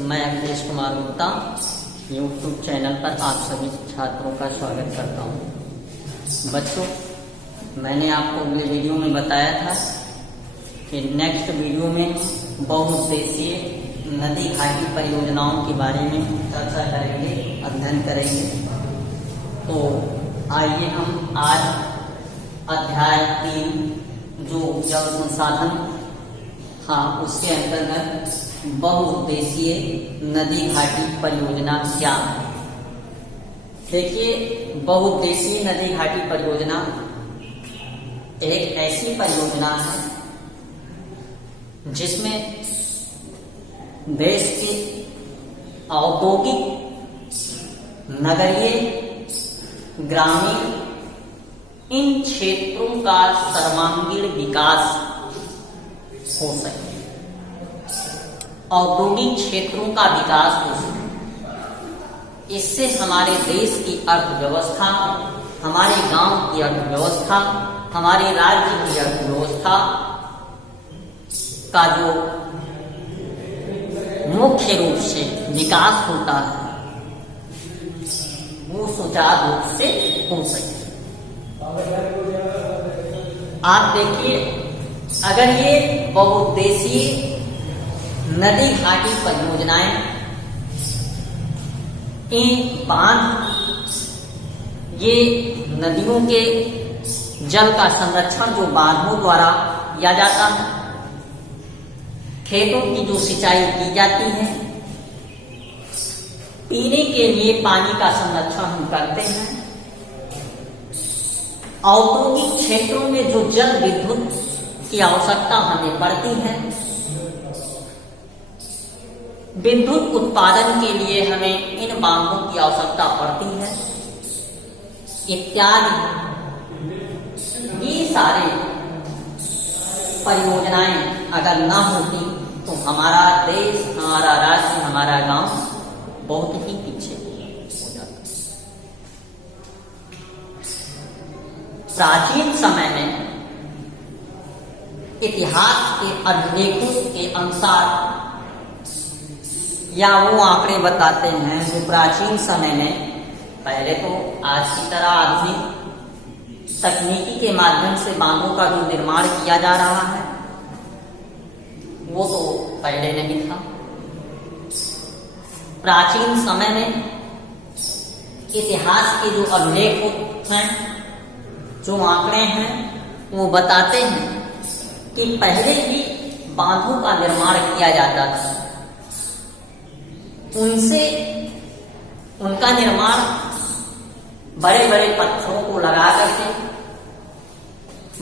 मैं Akhilesh Kumar Gupta YouTube channel पर आप सभी छात्रों का स्वागत करता हूं। बच्चों, मैंने आपको अगले वीडियो में बताया था कि नेक्स्ट वीडियो में बहुउद्देशीय नदी घाटी परियोजनाओं के बारे में चर्चा करेंगे, अध्ययन करेंगे। तो आइए हम आज अध्याय 3 जो जल संसाधन था उसके अंतर्गत बहुउद्देशीय नदी घाटी परियोजना क्या है। देखिए, बहुउद्देशीय नदी घाटी परियोजना एक ऐसी परियोजना है जिसमें देश के औद्योगिक, नगरीय, ग्रामीण इन क्षेत्रों का सर्वांगीण विकास हो सके, औद्योगिक क्षेत्रों का विकास हो सके। इससे हमारे देश की अर्थव्यवस्था, हमारे गांव की अर्थव्यवस्था, हमारे राज्य की अर्थव्यवस्था का जो मुख्य रूप से विकास होता है वो सुचारू रूप से हो सके। आप देखिए, अगर ये बहुउद्देशीय नदी घाटी परियोजनाएं, इन बांध, ये नदियों के जल का संरक्षण जो बांधों द्वारा किया जाता है, खेतों की जो सिंचाई की जाती है, पीने के लिए पानी का संरक्षण हम करते हैं, औद्योगिक क्षेत्रों में जो जल विद्युत की आवश्यकता हमें पड़ती है, विद्युत उत्पादन के लिए हमें इन बांधों की आवश्यकता पड़ती है इत्यादि। ये सारे परियोजनाएं अगर ना होती तो हमारा देश, हमारा राज्य, हमारा गांव बहुत ही पीछे हो जाता। प्राचीन समय में इतिहास के अभिलेखों के अनुसार, या वो आंकड़े बताते हैं जो प्राचीन समय में, पहले तो आज की तरह आधुनिक तकनीकी के माध्यम से बांधों का जो निर्माण किया जा रहा है वो तो पहले नहीं था। प्राचीन समय में इतिहास के जो अभिलेख हैं, जो आंकड़े हैं, वो बताते हैं कि पहले भी बांधों का निर्माण किया जाता था। उनका निर्माण बड़े बड़े पत्थरों को लगा करके,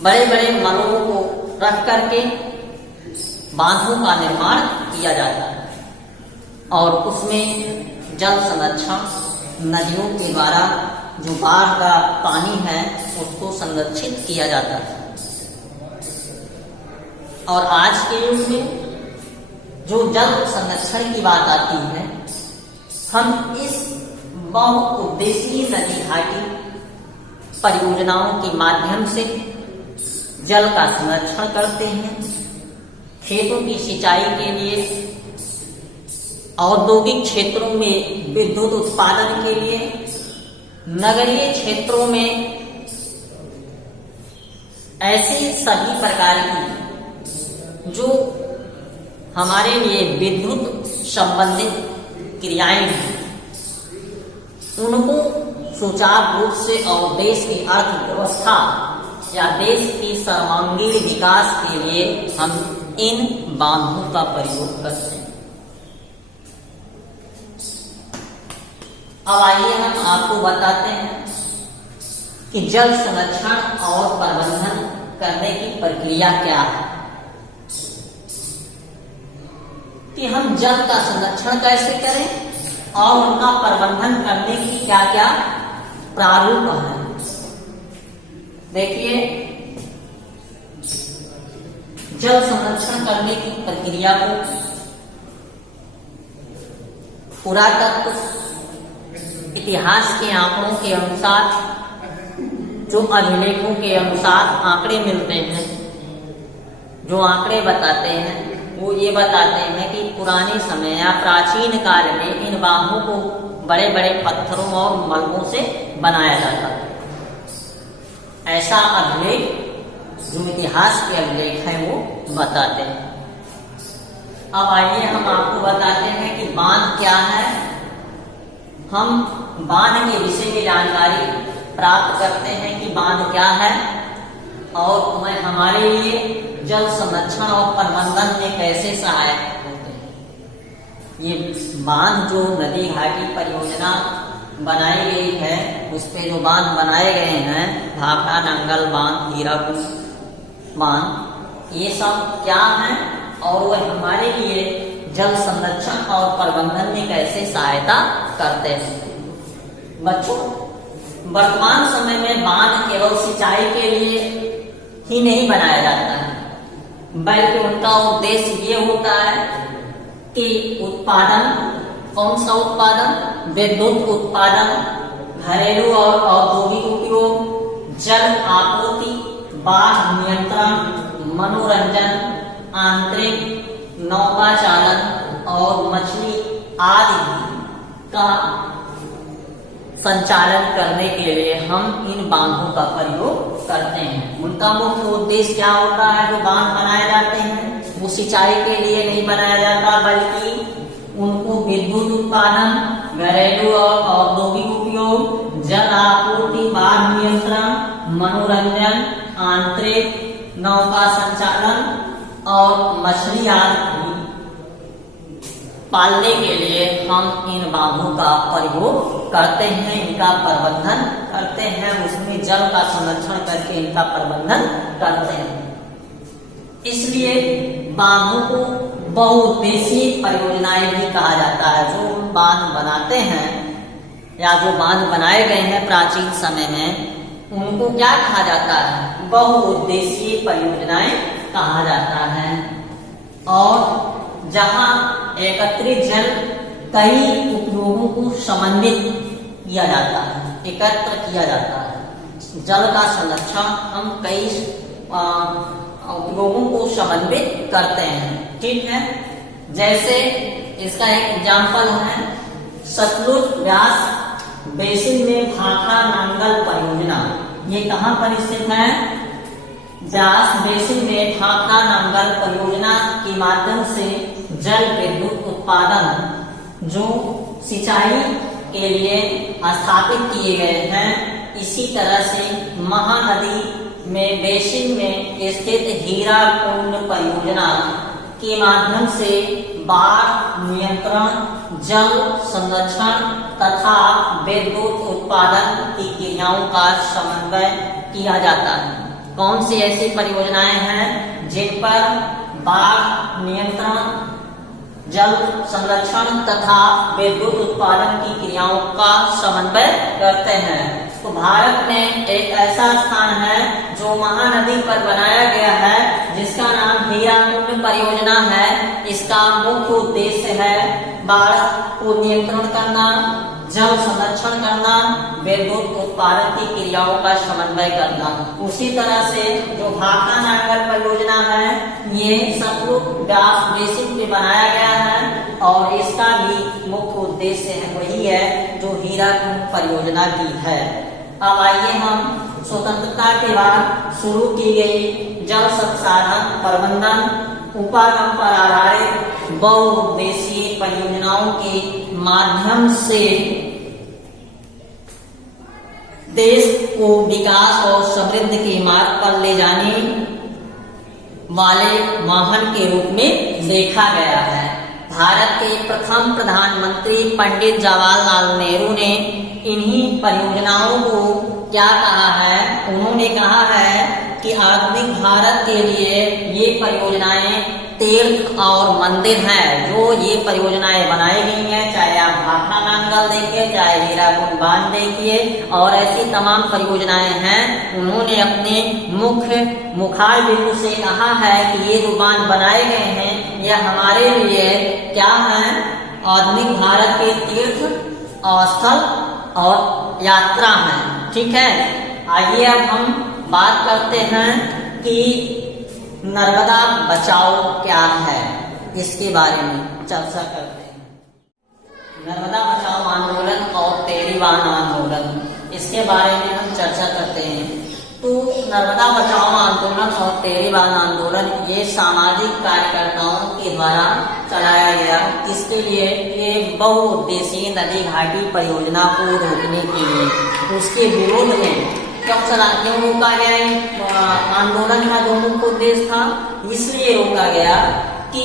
बड़े बड़े मरों को रख करके बांधों का निर्माण किया जाता है और उसमें जल संरक्षण, नदियों के द्वारा जो बाढ़ का पानी है उसको संरक्षित किया जाता है। और आज के युग में जो जल संरक्षण की बात आती है, हम इस बहुउद्देशीय नदी घाटी परियोजनाओं के माध्यम से जल का संरक्षण करते हैं, खेतों की सिंचाई के लिए, औद्योगिक क्षेत्रों में विद्युत उत्पादन के लिए, नगरीय क्षेत्रों में ऐसी सभी प्रकार की जो हमारे लिए विद्युत संबंधित क्रियाएं हैं, उनको सुचारू रूप से और देश की अर्थव्यवस्था या देश की सर्वांगीण विकास के लिए हम इन बांधों का प्रयोग करते हैं। अब आइए हम आपको बताते हैं कि जल संरक्षण और प्रबंधन करने की प्रक्रिया क्या है, कि हम जल का संरक्षण कैसे करें और उनका प्रबंधन करने की क्या क्या प्रारूप है। देखिए, जल संरक्षण करने की प्रक्रिया को पुरातत्व, इतिहास के आंकड़ों के अनुसार, जो अभिलेखों के अनुसार आंकड़े मिलते हैं, जो आंकड़े बताते हैं वो ये बताते हैं कि पुराने समय या प्राचीन काल में इन बांधों को बड़े बड़े पत्थरों और मलबों से बनाया जाता था। ऐसा अभिलेख जो इतिहास के अभिलेख है वो बताते हैं। अब आइए हम आपको बताते हैं कि बांध क्या है। हम बांध के विषय में जानकारी प्राप्त करते हैं कि बांध क्या है और वह हमारे लिए जल संरक्षण और प्रबंधन में कैसे सहायक होते हैं। ये बांध जो नदी घाटी परियोजना बनाई गई है, उस पे जो बांध बनाए गए हैं, भाखड़ा नंगल बांध, हीराकुद बांध, ये सब क्या है और वह हमारे लिए जल संरक्षण और प्रबंधन में कैसे सहायता करते हैं। बच्चों, वर्तमान समय में बांध केवल सिंचाई के लिए ही नहीं बनाया जाता है, बल्कि उनका उद्देश्य ये होता है कि उत्पादन, कौन सा उत्पादन? विद्युत उत्पादन, घरेलू और औद्योगिक उपयोग, जल आपूर्ति, बाढ़ नियंत्रण, मनोरंजन, आंतरिक नौका चालन और मछली आदि का संचालन करने के लिए हम इन बांधों का प्रयोग करते हैं। उनका मुख्य उद्देश्य क्या होता है? जो बांध बनाए जाते हैं वो सिंचाई के लिए नहीं बनाया जाता, बल्कि उनको विद्युत उत्पादन, घरेलू और औद्योगिक उपयोग, जल आपूर्ति, बाढ़ नियंत्रण, मनोरंजन, आंतरिक नौका संचालन और मछली आदि पालने के लिए हम इन बांधों का प्रयोग करते हैं, इनका प्रबंधन करते हैं, उसमें जल का संरक्षण करके इनका प्रबंधन करते हैं। इसलिए बांधों को बहुउद्देशीय परियोजनाएं भी कहा जाता है। जो बांध बनाते हैं या जो बांध बनाए गए हैं प्राचीन समय में, उनको क्या कहा जाता है? बहुउद्देशीय परियोजनाएं कहा जाता है। और जहां एकत्रित जल कई उपयोगों को समन्वित किया जाता है, एकत्र किया जाता है। जल का संरक्षण हम कई उपयोगों को समन्वित करते हैं, ठीक है। जैसे इसका एक एग्जाम्पल है सतलुज व्यास बेसिन में भाखड़ा नंगल परियोजना। ये कहाँ पर स्थित है? व्यास बेसिन में भाखड़ा नंगल परियोजना के माध्यम से जल विद्युत उत्पादन जो सिंचाई के लिए स्थापित किए गए हैं, इसी तरह से महानदी में बेसिन में स्थित हीराकुंड परियोजना के माध्यम से बाढ़ नियंत्रण, जल संरक्षण तथा विद्युत उत्पादन की क्रियाओं का समन्वय किया जाता है। कौन सी ऐसी परियोजनाएं हैं जिन पर बाढ़ नियंत्रण, जल संरक्षण तथा विद्युत उत्पादन की क्रियाओं का समन्वय करते हैं? तो भारत में एक ऐसा स्थान है जो महानदी पर बनाया गया है, जिसका नाम हीराकुंड परियोजना है। इसका मुख्य उद्देश्य है बाढ़ को नियंत्रण करना, जल संरक्षण करना, विद्युत उत्पादन की क्रियाओं का समन्वय करना। उसी तरह से जो भाखड़ा नंगल परियोजना है, ये सतलुज व्यास बेसिन पे बनाया गया है और इसका भी मुख्य उद्देश्य है वही है जो हीराकुंड परियोजना की है। अब आइए हम स्वतंत्रता के बाद शुरू की गई जल संसाधन प्रबंधन उपागम पर आधारित बहुउद्देशीय परियोजनाओं के माध्यम से देश को विकास और समृद्धि के मार्ग पर ले जाने वाले वाहन के रूप में देखा गया है। भारत के प्रथम प्रधानमंत्री पंडित जवाहरलाल नेहरू ने इन्हीं परियोजनाओं को क्या कहा है? उन्होंने कहा है कि आधुनिक भारत के लिए ये परियोजनाएं तीर्थ और मंदिर हैं। जो ये परियोजनाएं बनाई गई हैं, चाहे आप भाखड़ा नंगल देखिए, चाहे हीराकुंड बांध देखिए और ऐसी तमाम परियोजनाएं हैं, उन्होंने अपने मुखार बिंदु से कहा है कि ये जो बांध बनाए गए हैं ये हमारे लिए क्या है? आधुनिक भारत के तीर्थ और स्थल और यात्रा है, ठीक है। आइए अब हम बात करते हैं कि नर्मदा बचाओ क्या है। इसके बारे में चर्चा करते हैं। नर्मदा बचाओ आंदोलन और तेरी बान आंदोलन, इसके बारे में हम चर्चा करते हैं। तो नर्मदा बचाओ आंदोलन और तेरी बान आंदोलन ये सामाजिक कार्यकर्ताओं के द्वारा चलाया गया। किसके लिए? ये बहुउद्देशीय नदी घाटी परियोजना को रोकने के लिए, उसके विरोध में क्यों रोका गया? आंदोलन का जो मुख्य उद्देश्य था इसलिए रोका गया कि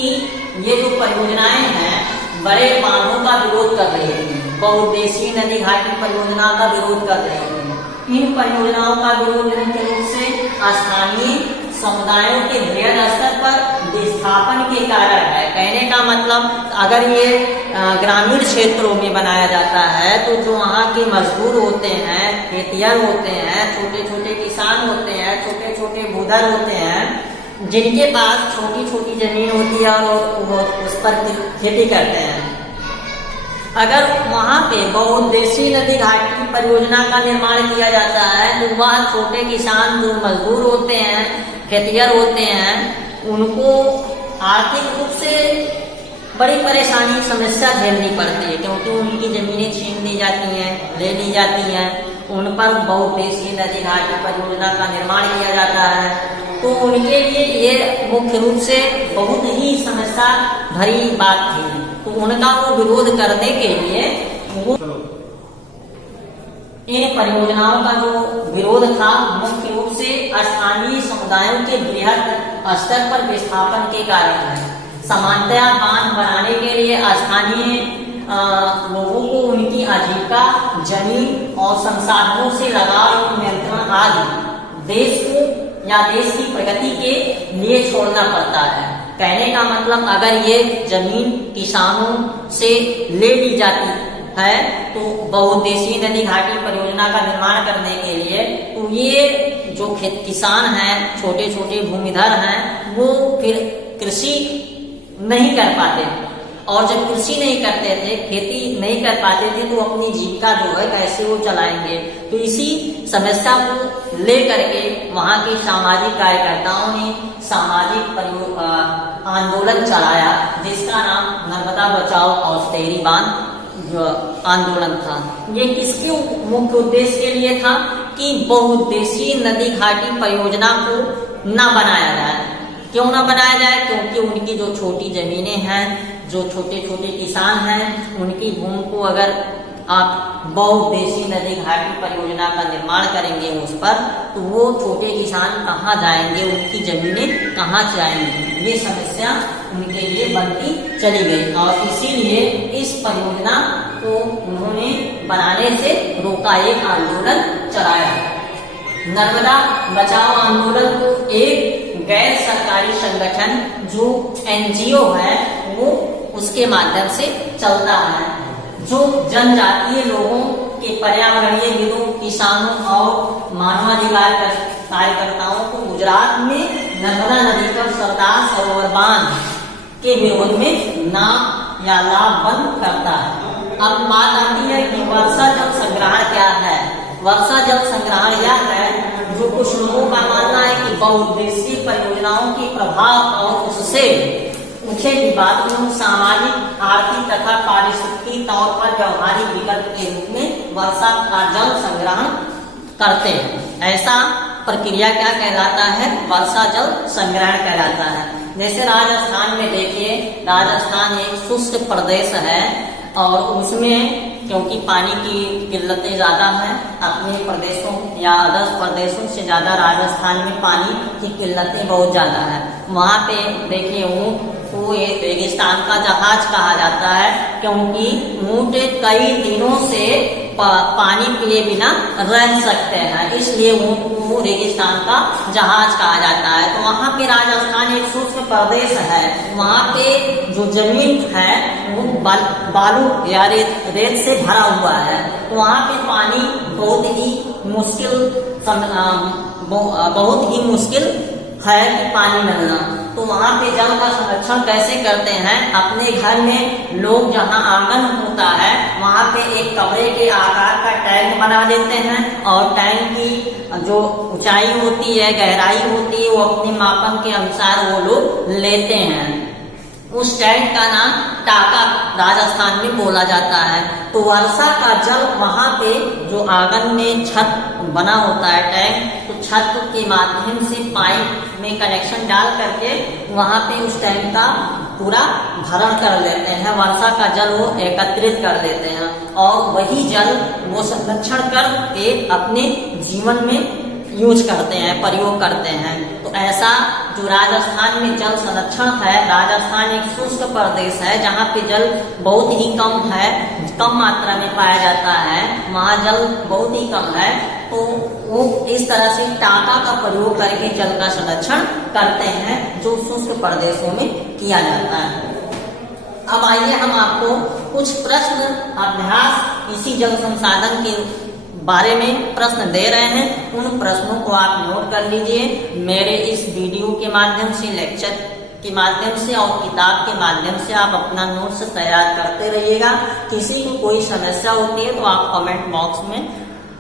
ये जो परियोजनाएं हैं बड़े बांधों का विरोध कर रही थी, बहुउद्देशीय नदी घाटी परियोजना का विरोध कर रही थी। इन परियोजनाओं का विरोध मुख्य रूप से स्थानीय समुदायों के बृहद स्तर पर विस्थापन के कारण है। कहने का मतलब अगर ये ग्रामीण क्षेत्रों में बनाया जाता है तो जो वहाँ के मजदूर होते हैं, खेतिहर होते हैं, छोटे छोटे किसान होते हैं, छोटे छोटे भूधर होते हैं, जिनके पास छोटी छोटी जमीन होती है और वो उस पर खेती करते हैं, अगर वहाँ पे बहुउद्देशीय नदी घाटी परियोजना का निर्माण किया जाता है तो वह छोटे किसान जो मजदूर होते हैं, खेतिहर होते हैं, उनको आर्थिक रूप से बड़ी परेशानी समस्या झेलनी पड़ती है, क्योंकि उनकी जमीनें छीन ली जाती हैं, ले ली जाती हैं। उन पर बहुउद्देशीय नदी घाटी परियोजना का निर्माण किया जाता है, तो उनके लिए ये मुख्य रूप से बहुत ही समस्या भरी बात थी। तो उनका वो विरोध करने के लिए वो इन परियोजनाओं का जो विरोध था मुख्य रूप से स्थानीय समुदायों के बृहद स्तर पर विस्थापन के कारण है। सामान्यतया बांध बनाने के लिए स्थानीय लोगों को उनकी आजीविका, जमीन और संसाधनों से लगाव, नियंत्रण आदि देश को या देश की प्रगति के लिए छोड़ना पड़ता है। कहने का मतलब अगर ये जमीन किसानों से ले ली जाती है तो बहुउद्देशीय नदी घाटी परियोजना का निर्माण करने के लिए तो ये जो किसान हैं, छोटे छोटे भूमिधर हैं, वो फिर कृषि नहीं कर पाते, और जब कृषि नहीं करते थे, खेती नहीं कर पाते थे, तो अपनी जीविका जो है कैसे वो चलाएंगे। तो इसी समस्या को लेकर के वहाँ के सामाजिक कार्यकर्ताओं ने सामाजिक आंदोलन चलाया, जिसका नाम नर्मदा बचाओ और तेरी बान आंदोलन था। ये किसके मुख्य उद्देश्य के लिए था? कि बहुउद्देशीय नदी घाटी परियोजना को न बनाया जाए। क्यों न बनाया जाए? क्योंकि उनकी जो छोटी जमीनें हैं, जो छोटे छोटे किसान हैं, उनकी भूमि को अगर आप बहुउद्देशीय नदी घाटी परियोजना का निर्माण करेंगे उस पर, तो वो छोटे किसान कहाँ जाएंगे, उनकी जमीनें कहाँ जाएंगी, ये समस्या उनके लिए बनती चली गई। और इसीलिए इस परियोजना को उन्होंने बनाने से रोका, एक आंदोलन चलाया। नर्मदा बचाओ आंदोलन को एक गैर सरकारी संगठन जो NGO है वो उसके माध्यम से चलता है, जो जनजातीय लोगों के पर्यावरणीय विदों, किसानों और मानवाधिकार कार्यकर्ताओं को गुजरात में नर्मदा नदी पर सरदार सरोवर बांध के विरोध में नाम या लाभ बंद करता है। अब बात आती है कि वर्षा जल संग्रहण क्या है। वर्षा जल संग्रहण यह है जो कुछ लोगों का मानना है कि बहुउद्देशीय परियोजनाओं के प्रभाव और उससे उठे विवादों, सामाजिक, आर्थिक तथा पारिस्थितिक तौर पर व्यवहारिक विकल्प के रूप में वर्षा का जल संग्रहण करते हैं। ऐसा प्रक्रिया क्या कहलाता है? वर्षा जल संग्रहण कहलाता है। जैसे राजस्थान में देखिए, राजस्थान एक शुष्क प्रदेश है और उसमें क्योंकि पानी की किल्लतें ज्यादा हैं, अपने प्रदेशों या अदर प्रदेशों से ज्यादा राजस्थान में पानी की किल्लतें बहुत ज्यादा है। वहाँ पे देखिए ऊँट को एक रेगिस्तान का जहाज कहा जाता है, क्योंकि ऊँट कई दिनों से पानी पिए बिना रह सकते हैं, इसलिए ऊँट को रेगिस्तान का जहाज कहा जाता है। तो वहाँ पे राजस्थान एक शुष्क प्रदेश है, वहाँ पे जो जमीन है वो बालू या रेत से भरा हुआ है, तो वहाँ पे पानी बहुत ही मुश्किल है कि पानी मिलना। तो वहाँ पे जल का संरक्षण कैसे करते हैं? अपने घर में लोग जहाँ आंगन होता है वहाँ पे एक कमरे के आकार का टैंक बना देते हैं, और टैंक की जो ऊंचाई होती है, गहराई होती है, वो अपने मापन के अनुसार वो लोग लेते हैं। उस टैंक का नाम टाका राजस्थान में बोला जाता है। तो वर्षा का जल वहां पे जो आंगन में छत बना होता है टैंक, तो छत के माध्यम से पाइप में कनेक्शन डाल करके वहां पे उस टैंक का पूरा भरण कर लेते हैं, वर्षा का जल वो एकत्रित कर लेते हैं और वही जल वो संरक्षण करके अपने जीवन में यूज करते हैं, प्रयोग करते हैं। तो ऐसा जो राजस्थान में जल संरक्षण है, राजस्थान एक शुष्क प्रदेश है जहाँ पे जल बहुत ही कम है, कम मात्रा में पाया जाता है, वहाँ जल बहुत ही कम है। तो वो इस तरह से टाका का प्रयोग करके जल का संरक्षण करते हैं जो शुष्क प्रदेशों में किया जाता है। अब आइए हम आपको कुछ प्रश्न अभ्यास इसी जल संसाधन के बारे में प्रश्न दे रहे हैं, उन प्रश्नों को आप नोट कर लीजिए। मेरे इस वीडियो के माध्यम से, लेक्चर के माध्यम से और किताब के माध्यम से आप अपना नोट्स तैयार करते रहिएगा। किसी को कोई समस्या होती है तो आप कमेंट बॉक्स में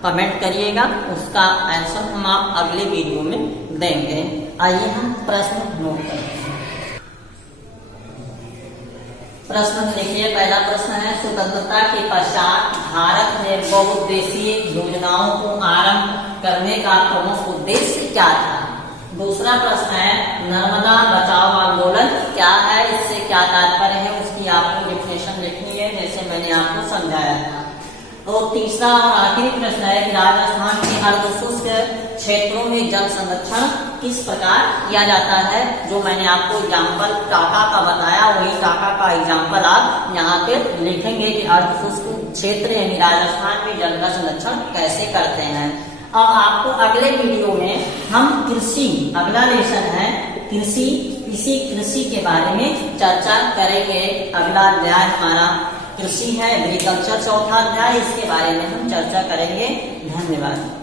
कमेंट करिएगा, उसका आंसर हम आप अगले वीडियो में देंगे। आइए हम प्रश्न नोट करते हैं। प्रश्न देखिए, पहला प्रश्न है, स्वतंत्रता के पश्चात भारत ने बहुउद्देशीय योजनाओं को आरंभ करने का प्रमुख उद्देश्य क्या था? दूसरा प्रश्न है, नर्मदा बचाओ आंदोलन क्या है, इससे क्या तात्पर्य है, उसकी आपको डेफिनेशन लिखनी है जैसे मैंने आपको समझाया था। तो तीसरा और आखिरी प्रश्न है कि राजस्थान के अर्धशुष्क क्षेत्रों में जल संरक्षण किस प्रकार किया जाता है। जो मैंने आपको एग्जाम्पल टाका का बताया, वही टाका का एग्जाम्पल आप यहाँ पे लिखेंगे कि अर्धशुष्क क्षेत्र यानी राजस्थान में जल का संरक्षण कैसे करते हैं। अब आपको अगले वीडियो में हम कृषि, अगला लेसन है कृषि, इसी कृषि के बारे में चर्चा करेंगे। अगला अध्याय हमारा कृषि है, एग्रीकल्चर, चौथा अध्याय, इसके बारे में हम चर्चा करेंगे। धन्यवाद।